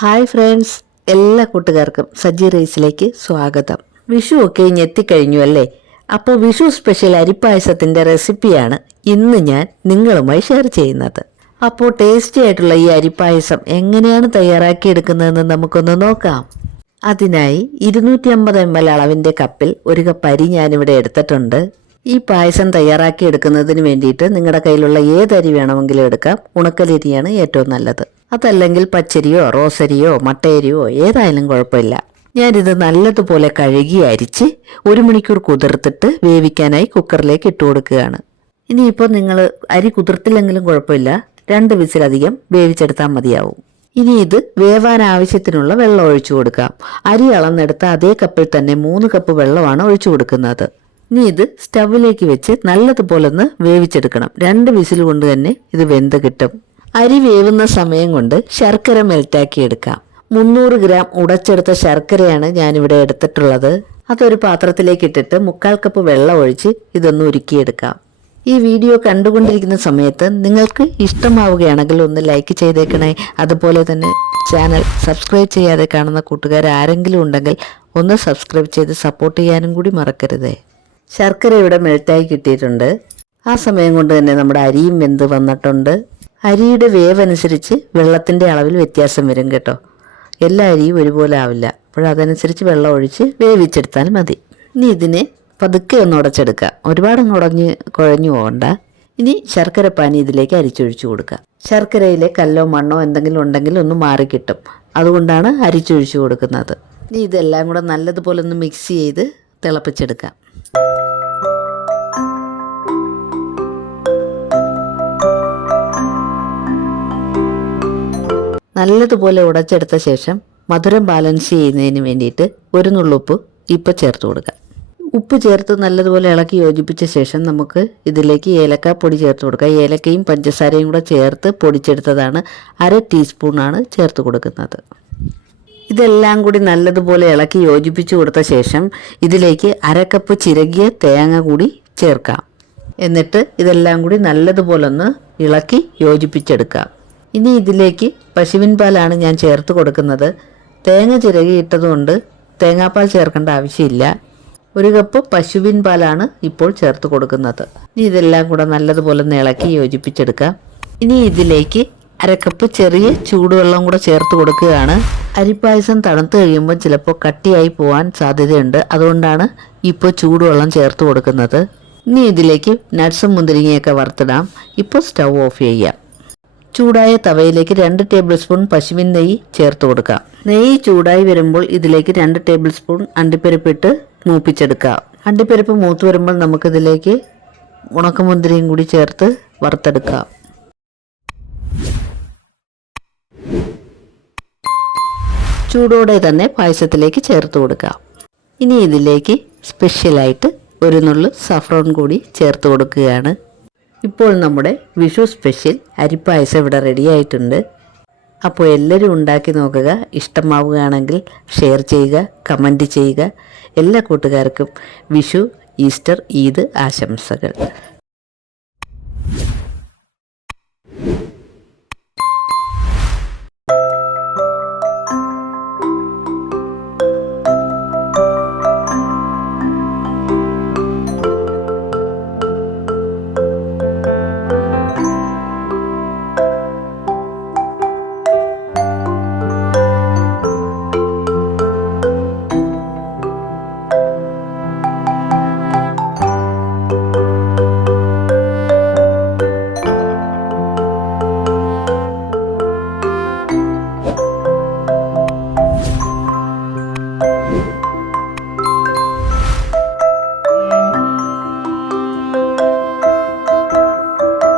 Hi friends, എല്ലാ കൂട്ടുകാർക്കും സജ്ജി റൈസിലേക്ക് സ്വാഗതം. വിഷു ഒക്കെ ഇനി എത്തിക്കഴിഞ്ഞു അല്ലേ? അപ്പോൾ വിഷു സ്പെഷ്യൽ അരിപ്പായസത്തിൻ്റെ റെസിപ്പിയാണ് ഇന്ന് ഞാൻ നിങ്ങളുമായി ഷെയർ ചെയ്യുന്നത്. അപ്പോൾ ടേസ്റ്റി ആയിട്ടുള്ള ഈ അരിപ്പായസം എങ്ങനെയാണ് തയ്യാറാക്കിയെടുക്കുന്നതെന്ന് നമുക്കൊന്ന് നോക്കാം. അതിനായി 250 ml അളവിൻ്റെ കപ്പിൽ ഒരു കപ്പ് അരി ഞാനിവിടെ എടുത്തിട്ടുണ്ട്. ഈ പായസം തയ്യാറാക്കി എടുക്കുന്നതിന് വേണ്ടിയിട്ട് നിങ്ങളുടെ കയ്യിലുള്ള ഏതരി വേണമെങ്കിലും എടുക്കാം. ഉണക്കലരിയാണ് ഏറ്റവും നല്ലത്. അതല്ലെങ്കിൽ പച്ചരിയോ റോസരിയോ മട്ടയരിയോ ഏതായാലും കുഴപ്പമില്ല. ഞാനിത് നല്ലതുപോലെ കഴുകി അരിച്ച് 1 മണിക്കൂർ കുതിർത്തിട്ട് വേവിക്കാനായി കുക്കറിലേക്ക് ഇട്ട് കൊടുക്കുകയാണ്. ഇനിയിപ്പോൾ നിങ്ങൾ അരി കുതിർത്തില്ലെങ്കിലും കുഴപ്പമില്ല, 2 വിസിലധികം വേവിച്ചെടുത്താൽ മതിയാവും. ഇനി ഇത് വേവാൻ ആവശ്യത്തിനുള്ള വെള്ളം ഒഴിച്ചു കൊടുക്കാം. അരി അളന്നെടുത്ത അതേ കപ്പിൽ തന്നെ 3 കപ്പ് വെള്ളമാണ് ഒഴിച്ചു കൊടുക്കുന്നത്. ഇനി ഇത് സ്റ്റവിലേക്ക് വെച്ച് നല്ലതുപോലെ ഒന്ന് വേവിച്ചെടുക്കണം. 2 വിസിൽ കൊണ്ട് തന്നെ ഇത് വെന്ത് കിട്ടും. അരി വേവുന്ന സമയം കൊണ്ട് ശർക്കര മെൽറ്റാക്കി എടുക്കാം. 300 ഗ്രാം ഉടച്ചെടുത്ത ശർക്കരയാണ് ഞാനിവിടെ എടുത്തിട്ടുള്ളത്. അതൊരു പാത്രത്തിലേക്ക് ഇട്ടിട്ട് 1/4 കപ്പ് വെള്ളം ഒഴിച്ച് ഇതൊന്ന് ഉരുക്കിയെടുക്കാം. ഈ വീഡിയോ കണ്ടുകൊണ്ടിരിക്കുന്ന സമയത്ത് നിങ്ങൾക്ക് ഇഷ്ടമാവുകയാണെങ്കിൽ ഒന്ന് ലൈക്ക് ചെയ്തേക്കണേ. അതുപോലെ തന്നെ ചാനൽ സബ്സ്ക്രൈബ് ചെയ്യാതെ കാണുന്ന കൂട്ടുകാർ ആരെങ്കിലും ഉണ്ടെങ്കിൽ ഒന്ന് സബ്സ്ക്രൈബ് ചെയ്ത് സപ്പോർട്ട് ചെയ്യാനും കൂടി മറക്കരുതേ. ശർക്കര ഇവിടെ മെൽറ്റായി കിട്ടിയിട്ടുണ്ട്. ആ സമയം കൊണ്ട് തന്നെ നമ്മുടെ അരിയും വെന്ത് വന്നിട്ടുണ്ട്. അരിയുടെ വേവ് അനുസരിച്ച് വെള്ളത്തിൻ്റെ അളവിൽ വ്യത്യാസം വരും കേട്ടോ. എല്ലാ അരിയും ഒരുപോലെ ആവില്ല. അപ്പോഴതനുസരിച്ച് വെള്ളം ഒഴിച്ച് വേവിച്ചെടുത്താൽ മതി. ഇനി ഇതിനെ പതുക്കെ ഒന്ന് ഉടച്ചെടുക്കുക. ഒരുപാട് കുഴഞ്ഞു പോകണ്ട. ഇനി ശർക്കര പാനി ഇതിലേക്ക് അരിച്ചൊഴിച്ചു കൊടുക്കുക. ശർക്കരയിലെ കല്ലോ മണ്ണോ എന്തെങ്കിലും ഉണ്ടെങ്കിൽ ഒന്ന് മാറിക്കിട്ടും. അതുകൊണ്ടാണ് അരിച്ചൊഴിച്ചു കൊടുക്കുന്നത്. ഇനി ഇതെല്ലാം കൂടെ നല്ലതുപോലെ ഒന്ന് മിക്സ് ചെയ്ത് തിളപ്പിച്ചെടുക്കാം. നല്ലതുപോലെ ഉടച്ചെടുത്ത ശേഷം മധുരം ബാലൻസ് ചെയ്യുന്നതിന് വേണ്ടിയിട്ട് 1 നുള്ളുപ്പ് ഇപ്പോൾ ചേർത്ത് കൊടുക്കുക. ഉപ്പ് ചേർത്ത് നല്ലതുപോലെ ഇളക്കി യോജിപ്പിച്ച ശേഷം നമുക്ക് ഇതിലേക്ക് ഏലക്കാപ്പൊടി ചേർത്ത് കൊടുക്കുക. ഏലക്കയും പഞ്ചസാരയും കൂടെ ചേർത്ത് പൊടിച്ചെടുത്തതാണ്. 1/2 ടീസ്പൂണാണ് ചേർത്ത് കൊടുക്കുന്നത്. ഇതെല്ലാം കൂടി നല്ലതുപോലെ ഇളക്കി യോജിപ്പിച്ച് കൊടുത്ത ശേഷം ഇതിലേക്ക് 1/2 കപ്പ് ചിരകിയ തേങ്ങ കൂടി ചേർക്കാം. എന്നിട്ട് ഇതെല്ലാം കൂടി നല്ലതുപോലെ ഒന്ന് ഇളക്കി യോജിപ്പിച്ചെടുക്കാം. ഇനി ഇതിലേക്ക് പശുവിൻ പാലാണ് ഞാൻ ചേർത്ത് കൊടുക്കുന്നത്. തേങ്ങ ചിരകി ഇട്ടതുകൊണ്ട് തേങ്ങാപ്പാൽ ചേർക്കേണ്ട ആവശ്യമില്ല. 1 കപ്പ് പശുവിൻ പാലാണ് ഇപ്പോൾ ചേർത്ത് കൊടുക്കുന്നത്. ഇനി ഇതെല്ലാം കൂടെ നല്ലതുപോലെ ഒന്ന് ഇളക്കി യോജിപ്പിച്ചെടുക്കാം. ഇനി ഇതിലേക്ക് 1/2 കപ്പ് ചെറിയ ചൂടുവെള്ളം കൂടെ ചേർത്ത് കൊടുക്കുകയാണ്. അരിപ്പായസം തണുത്ത് കഴിയുമ്പോൾ ചിലപ്പോൾ കട്ടിയായി പോകാൻ സാധ്യതയുണ്ട്. അതുകൊണ്ടാണ് ഇപ്പോൾ ചൂടുവെള്ളം ചേർത്ത് കൊടുക്കുന്നത്. ഇനി ഇതിലേക്ക് നട്ട്സും മുന്തിരിങ്ങയൊക്കെ വറുത്തിടാം. ഇപ്പോൾ സ്റ്റൗ ഓഫ് ചെയ്യാം. ചൂടായ തവയിലേക്ക് 2 ടേബിൾ സ്പൂൺ പശുവിൻ നെയ്യ് ചേർത്ത് കൊടുക്കാം. നെയ്യ് ചൂടായി വരുമ്പോൾ ഇതിലേക്ക് 2 ടേബിൾ സ്പൂൺ അണ്ടിപ്പരിപ്പിട്ട് മൂപ്പിച്ചെടുക്കാം. അണ്ടിപ്പരിപ്പ് മൂത്ത് വരുമ്പോൾ നമുക്കിതിലേക്ക് ഉണക്കമുന്തിരിയും കൂടി ചേർത്ത് വറുത്തെടുക്കാം. ചൂടോടെ തന്നെ പായസത്തിലേക്ക് ചേർത്ത് കൊടുക്കാം. ഇനി ഇതിലേക്ക് സ്പെഷ്യലായിട്ട് 1 നുള്ളു സഫ്രോൺ കൂടി ചേർത്ത് കൊടുക്കുകയാണ്. ഇപ്പോൾ നമ്മുടെ വിഷു സ്പെഷ്യൽ അരിപ്പായസം ഇവിടെ റെഡി ആയിട്ടുണ്ട്. അപ്പോൾ എല്ലാവരും ഉണ്ടാക്കി നോക്കുക. ഇഷ്ടമാവുകയാണെങ്കിൽ ഷെയർ ചെയ്യുക, കമൻറ്റ് ചെയ്യുക. എല്ലാ കൂട്ടുകാർക്കും വിഷു, ഈസ്റ്റർ, ഈദ് ആശംസകൾ.